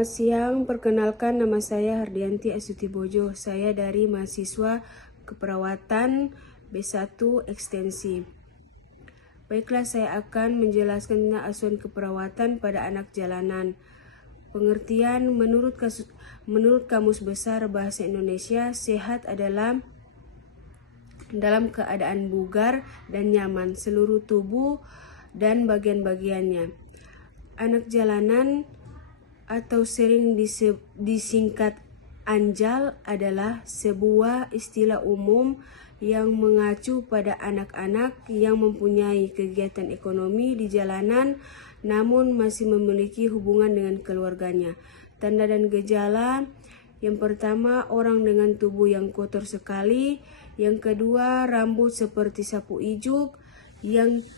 Selamat siang, perkenalkan nama saya Hardianti Asutibojo. Saya dari mahasiswa keperawatan B1 Ekstensi. Baiklah, saya akan menjelaskan tentang asuhan keperawatan pada anak jalanan. Pengertian menurut Kamus Besar Bahasa Indonesia, sehat adalah dalam keadaan bugar dan nyaman seluruh tubuh dan bagian-bagiannya. Anak jalanan atau sering disingkat ANJAL adalah sebuah istilah umum yang mengacu pada anak-anak yang mempunyai kegiatan ekonomi di jalanan namun masih memiliki hubungan dengan keluarganya. Tanda dan gejala: yang pertama, orang dengan tubuh yang kotor sekali. Yang kedua, rambut seperti sapu ijuk. Yang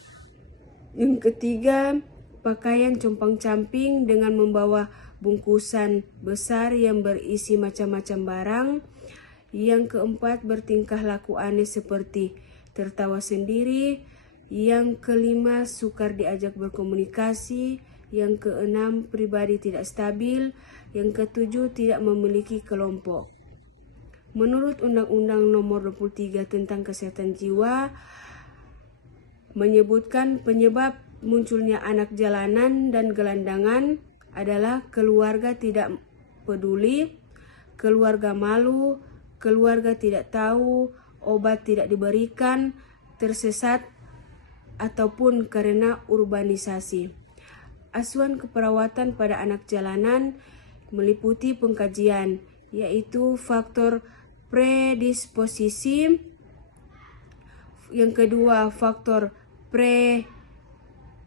ketiga, pakaian compang-camping dengan membawa bungkusan besar yang berisi macam-macam barang. Yang keempat, bertingkah laku aneh seperti tertawa sendiri. Yang kelima, sukar diajak berkomunikasi. Yang keenam, pribadi tidak stabil. Yang ketujuh, tidak memiliki kelompok. Menurut Undang-Undang Nomor 23 tentang Kesehatan Jiwa, menyebutkan penyebab munculnya anak jalanan dan gelandangan adalah keluarga tidak peduli, keluarga malu, keluarga tidak tahu, obat tidak diberikan, tersesat, ataupun karena urbanisasi. Asuhan keperawatan pada anak jalanan meliputi pengkajian, yaitu faktor predisposisi. Yang kedua, faktor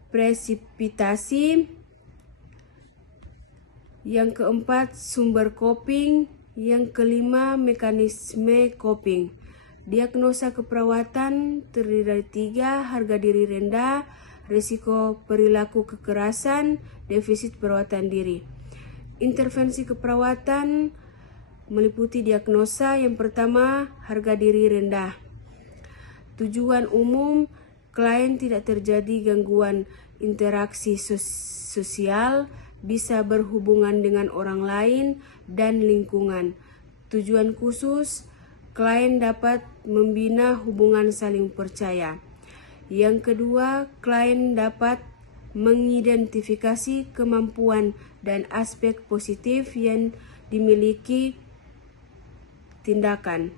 presipitasi. Yang keempat, sumber coping. Yang kelima, mekanisme coping. Diagnosa keperawatan terdiri dari 3: harga diri rendah, risiko perilaku kekerasan, defisit perawatan diri. Intervensi keperawatan meliputi diagnosa. Yang pertama, harga diri rendah. Tujuan umum, klien tidak terjadi gangguan interaksi sosial, bisa berhubungan dengan orang lain dan lingkungan. Tujuan khusus, klien dapat membina hubungan saling percaya. Yang kedua, klien dapat mengidentifikasi kemampuan dan aspek positif yang dimiliki tindakan.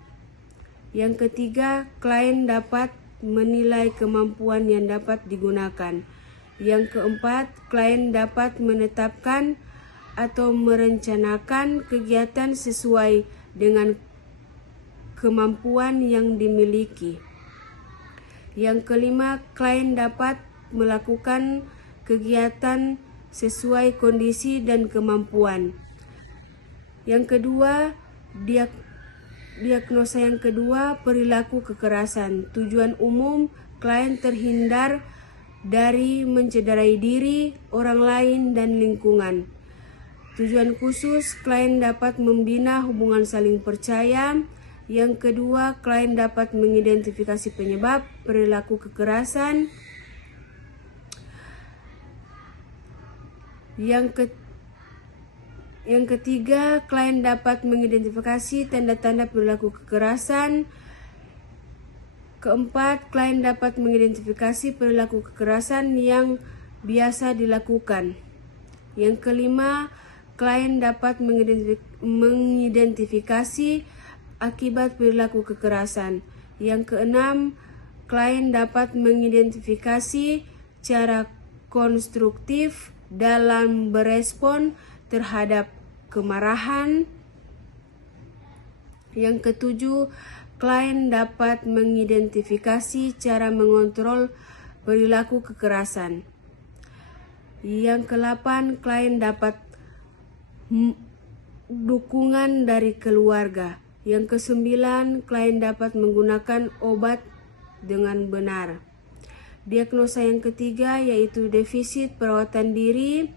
Yang ketiga, klien dapat menilai kemampuan yang dapat digunakan. Yang keempat, klien dapat menetapkan atau merencanakan kegiatan sesuai dengan kemampuan yang dimiliki. Yang kelima, klien dapat melakukan kegiatan sesuai kondisi dan kemampuan. Yang kedua, diagnosa yang kedua, perilaku kekerasan. Tujuan umum, klien terhindar dari mencederai diri, orang lain, dan lingkungan. Tujuan khusus, klien dapat membina hubungan saling percaya. Yang kedua, klien dapat mengidentifikasi penyebab perilaku kekerasan. Yang ketiga, klien dapat mengidentifikasi tanda-tanda perilaku kekerasan. Keempat, klien dapat mengidentifikasi perilaku kekerasan yang biasa dilakukan. Yang kelima, klien dapat mengidentifikasi akibat perilaku kekerasan. Yang keenam, klien dapat mengidentifikasi cara konstruktif dalam berespon terhadap kemarahan. Yang ketujuh, klien dapat mengidentifikasi cara mengontrol perilaku kekerasan. Yang ke-8, klien dapat dukungan dari keluarga. Yang ke-9, klien dapat menggunakan obat dengan benar. Diagnosa yang ketiga yaitu defisit perawatan diri,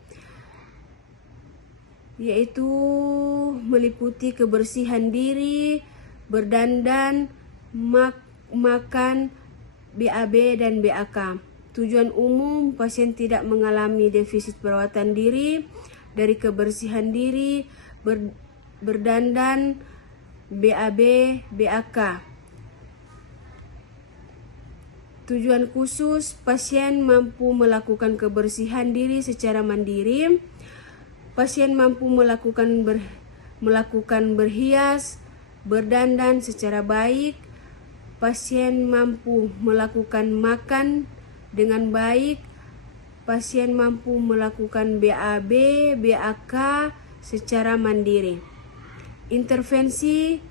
yaitu meliputi kebersihan diri, berdandan, makan, BAB dan BAK. Tujuan umum, pasien tidak mengalami defisit perawatan diri dari kebersihan diri, berdandan, BAB, BAK. Tujuan khusus, pasien mampu melakukan kebersihan diri secara mandiri. Pasien mampu melakukan berhias, berdandan secara baik. Pasien mampu melakukan makan dengan baik. Pasien mampu melakukan BAB, BAK secara mandiri. Intervensi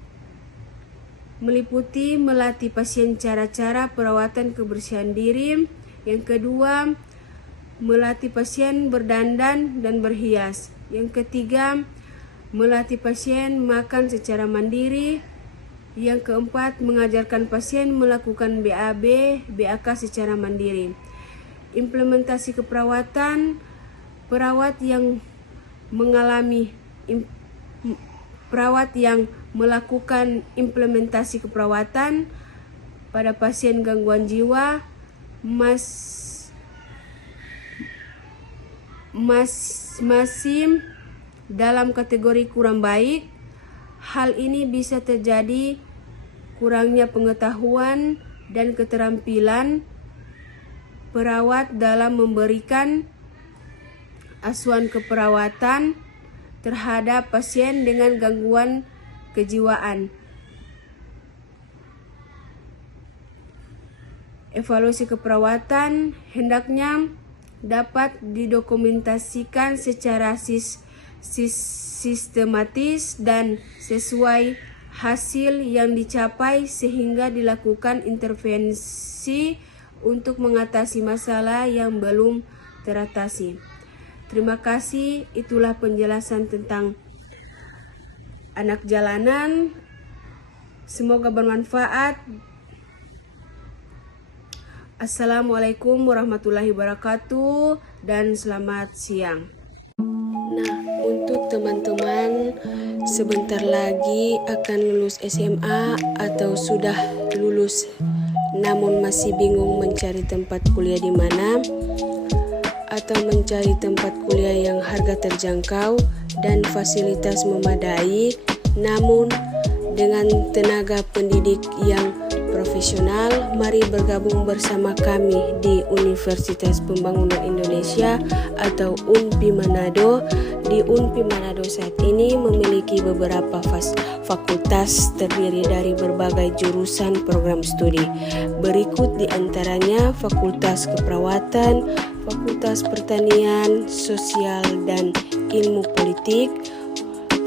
meliputi melatih pasien cara-cara perawatan kebersihan diri. Yang kedua, melatih pasien berdandan dan berhias. Yang ketiga, melatih pasien makan secara mandiri. Yang keempat, mengajarkan pasien melakukan BAB, BAK secara mandiri. Implementasi keperawatan, perawat yang melakukan implementasi keperawatan pada pasien gangguan jiwa masih dalam kategori kurang baik. Hal ini bisa terjadi kurangnya pengetahuan dan keterampilan perawat dalam memberikan asuhan keperawatan terhadap pasien dengan gangguan kejiwaan. Evaluasi keperawatan hendaknya dapat didokumentasikan secara sistematis dan sesuai hasil yang dicapai sehingga dilakukan intervensi untuk mengatasi masalah yang belum teratasi. Terima kasih, itulah penjelasan tentang anak jalanan. Semoga bermanfaat. Assalamualaikum warahmatullahi wabarakatuh dan selamat siang. Nah, untuk teman-teman sebentar lagi akan lulus SMA atau sudah lulus namun masih bingung mencari tempat kuliah di mana, atau mencari tempat kuliah yang harga terjangkau dan fasilitas memadai, namun dengan tenaga pendidik yang profesional, mari bergabung bersama kami di Universitas Pembangunan Indonesia atau UNPI Manado. Di UNPI Manado saat ini memiliki beberapa fakultas terdiri dari berbagai jurusan program studi. Berikut di antaranya Fakultas Keperawatan, Fakultas Pertanian, Sosial dan Ilmu Politik,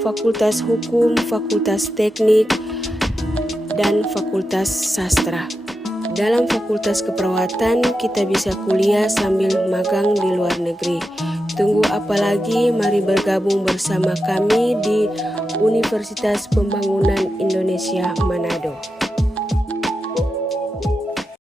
Fakultas Hukum, Fakultas Teknik, dan Fakultas Sastra. Dalam Fakultas Keperawatan, kita bisa kuliah sambil magang di luar negeri. Tunggu apa lagi? Mari bergabung bersama kami di Universitas Pembangunan Indonesia Manado.